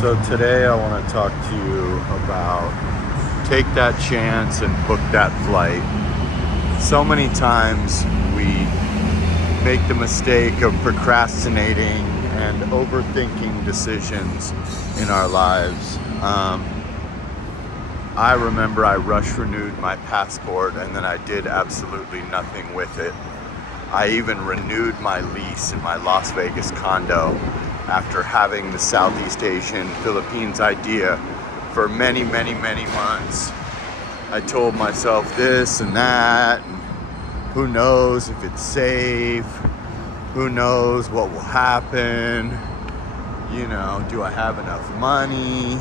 So today I want to talk to you about take that chance and book that flight. So many times we make the mistake of procrastinating and overthinking decisions in our lives. I remember I rush renewed my passport and then I did absolutely nothing with it. I even renewed my lease in my Las Vegas condo after having the Southeast Asian Philippines idea for many months. I told myself this and that, and who knows if it's safe, who knows what will happen, do I have enough money,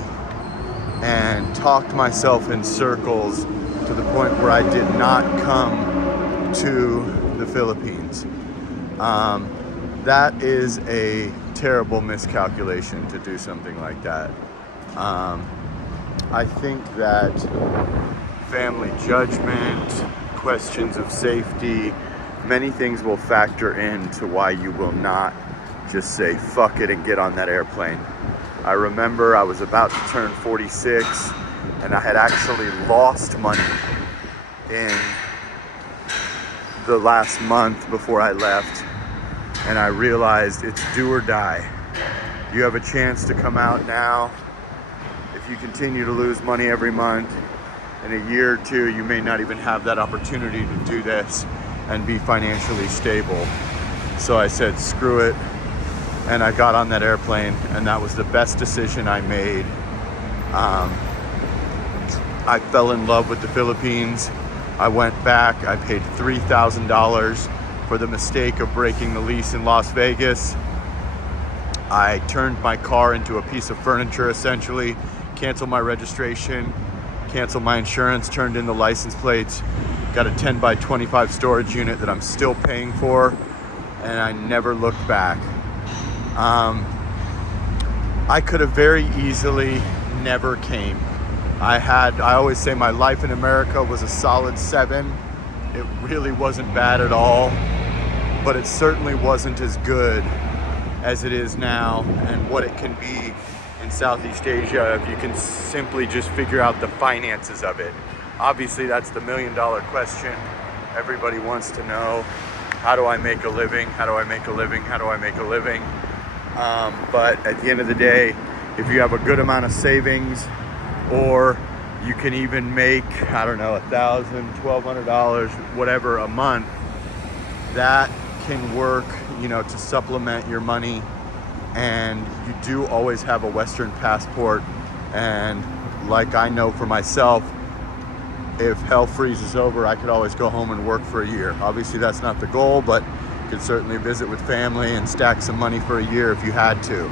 and talked myself in circles to the point where I did not come to the Philippines. That is a terrible miscalculation to do something like that. I think that family judgment, questions of safety, many things will factor into why you will not just say fuck it and get on that airplane. I remember I was about to turn 46 and I had actually lost money in the last month before I left, and I realized it's do or die. You have a chance to come out now. If you continue to lose money every month, in a year or two you may not even have that opportunity to do this and be financially stable. So I said screw it, and I got on that airplane, and that was the best decision I made. I fell in love with the Philippines. I went back, I paid $3,000 for the mistake of breaking the lease in Las Vegas. I turned my car into a piece of furniture essentially, canceled my registration, canceled my insurance, turned in the license plates, got a 10 by 25 storage unit that I'm still paying for, and I never looked back. I could have very easily never came. I always say my life in America was a solid 7. It really wasn't bad at all, but it certainly wasn't as good as it is now and what it can be in Southeast Asia if you can simply just figure out the finances of it. Obviously, that's the $1 million question. Everybody wants to know, how do I make a living? How do I make a living? How do I make a living? But at the end of the day, if you have a good amount of savings, or you can even make, $1,000, $1,200, whatever a month, that can work, to supplement your money. And you do always have a Western passport. And like I know for myself, if hell freezes over, I could always go home and work for a year. Obviously that's not the goal, but you could certainly visit with family and stack some money for a year if you had to.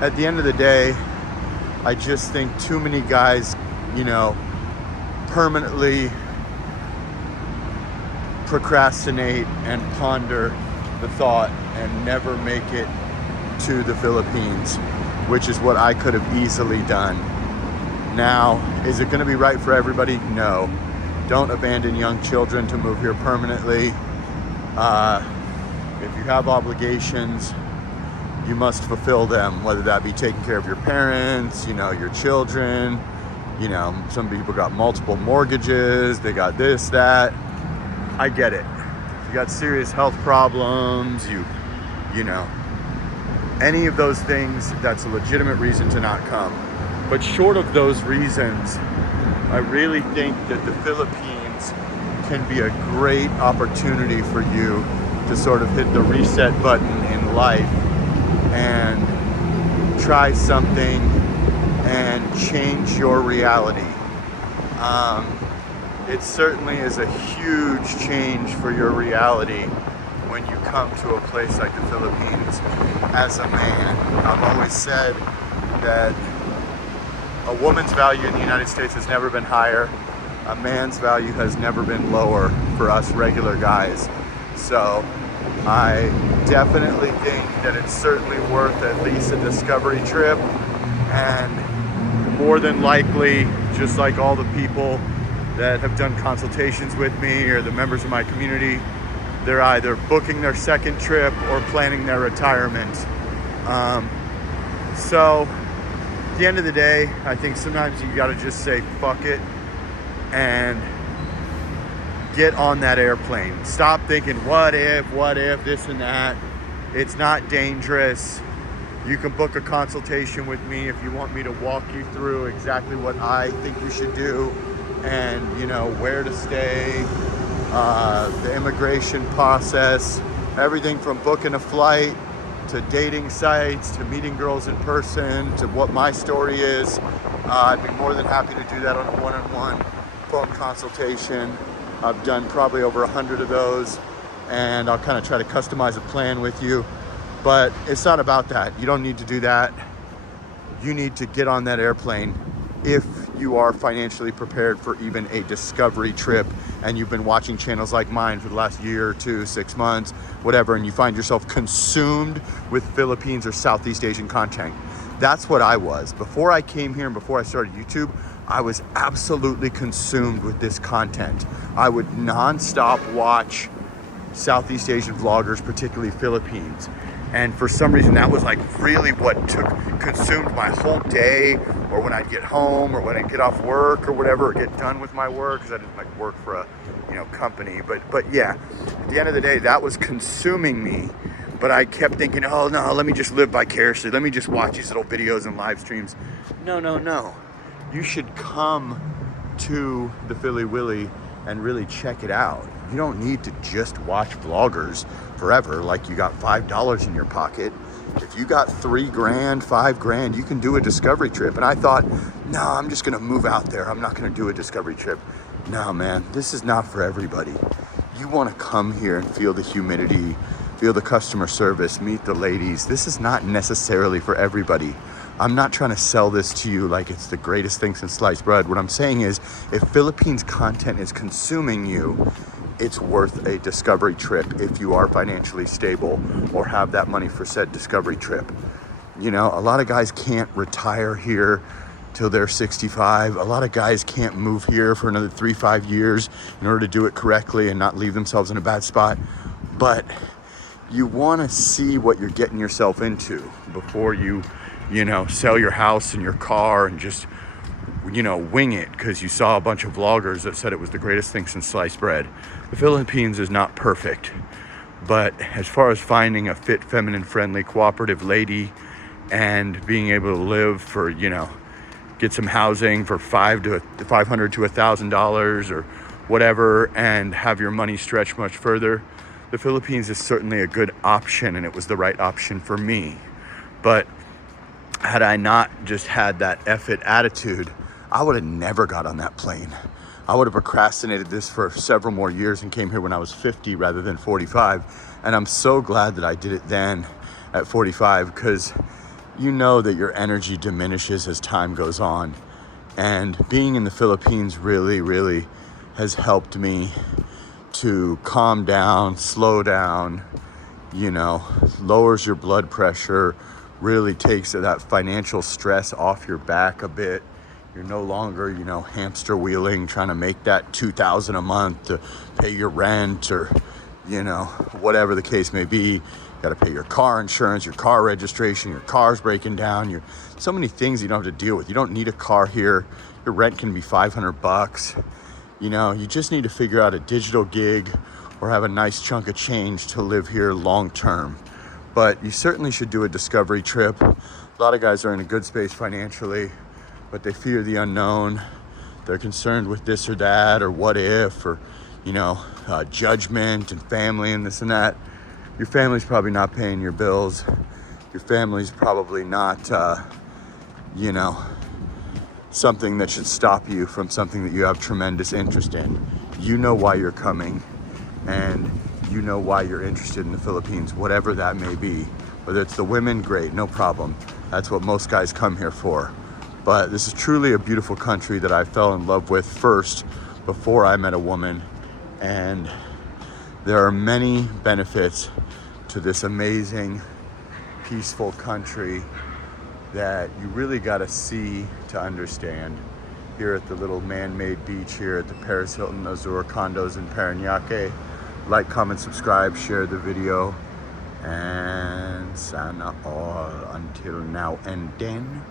At the end of the day, I just think too many guys, permanently procrastinate and ponder the thought and never make it to the Philippines, which is what I could have easily done. Now, is it going to be right for everybody? No. Don't abandon young children to move here permanently. If you have obligations, you must fulfill them, whether that be taking care of your parents, your children. Some people got multiple mortgages, they got this, that. I get it. If you got serious health problems, any of those things, that's a legitimate reason to not come. But short of those reasons, I really think that the Philippines can be a great opportunity for you to sort of hit the reset button in life and try something and change your reality. It certainly is a huge change for your reality when you come to a place like the Philippines as a man. I've always said that a woman's value in the United States has never been higher. A man's value has never been lower for us regular guys. So I definitely think that it's certainly worth at least a discovery trip, and more than likely, just like all the people that have done consultations with me or the members of my community, they're either booking their second trip or planning their retirement. So at the end of the day, I think sometimes you got to just say fuck it and get on that airplane. Stop thinking what if, this and that. It's not dangerous. You can book a consultation with me if you want me to walk you through exactly what I think you should do, and where to stay, the immigration process, everything from booking a flight to dating sites to meeting girls in person to what my story is. I'd be more than happy to do that on a one-on-one phone consultation. I've done probably over 100 of those, and I'll kind of try to customize a plan with you. But it's not about that. You don't need to do that. You need to get on that airplane if you are financially prepared for even a discovery trip, and you've been watching channels like mine for the last year or two, 6 months, whatever, and you find yourself consumed with Philippines or Southeast Asian content. That's what I was. Before I came here and before I started YouTube, I was absolutely consumed with this content. I would nonstop watch Southeast Asian vloggers, particularly Philippines. And for some reason, that was like really what consumed my whole day, or when I'd get home, or when I'd get off work or whatever, or get done with my work, because I didn't like work for a company. But yeah, at the end of the day, that was consuming me. But I kept thinking, oh no, let me just live vicariously. Let me just watch these little videos and live streams. No. You should come to the Philly Willy and really check it out. You don't need to just watch vloggers forever like you got $5 in your pocket. If you got $3 grand, $5 grand, you can do a discovery trip. And I thought, no, I'm just gonna move out there. I'm not gonna do a discovery trip. No, man, this is not for everybody. You wanna come here and feel the humidity, feel the customer service, meet the ladies. This is not necessarily for everybody. I'm not trying to sell this to you like it's the greatest thing since sliced bread. What I'm saying is, if Philippines content is consuming you, it's worth a discovery trip if you are financially stable or have that money for said discovery trip. A lot of guys can't retire here till they're 65. A lot of guys can't move here for another 3-5 years in order to do it correctly and not leave themselves in a bad spot. But you want to see what you're getting yourself into before you sell your house and your car and just, wing it because you saw a bunch of vloggers that said it was the greatest thing since sliced bread. The Philippines is not perfect, but as far as finding a fit, feminine, friendly, cooperative lady and being able to live for, get some housing for $500 to $1,000 or whatever, and have your money stretch much further, the Philippines is certainly a good option, and it was the right option for me. But had I not just had that F it attitude, I would have never got on that plane. I would have procrastinated this for several more years and came here when I was 50 rather than 45. And I'm so glad that I did it then at 45, because that your energy diminishes as time goes on. And being in the Philippines really, really has helped me to calm down, slow down, lowers your blood pressure, really takes that financial stress off your back a bit. You're no longer, hamster wheeling, trying to make that $2,000 a month to pay your rent or, whatever the case may be. You got to pay your car insurance, your car registration, your car's breaking down. So many things you don't have to deal with. You don't need a car here. Your rent can be $500. You just need to figure out a digital gig or have a nice chunk of change to live here long term. But you certainly should do a discovery trip. A lot of guys are in a good space financially, but they fear the unknown. They're concerned with this or that, or what if, or, judgment and family and this and that. Your family's probably not paying your bills. Your family's probably not, something that should stop you from something that you have tremendous interest in. You know why you're coming, and you know why you're interested in the Philippines, whatever that may be. Whether it's the women, great, no problem. That's what most guys come here for. But this is truly a beautiful country that I fell in love with first before I met a woman. And there are many benefits to this amazing, peaceful country that you really gotta see to understand. Here at the little man-made beach here at the Paris Hilton Azure condos in Parañaque. Like, comment, subscribe, share the video, And sana all until now. And then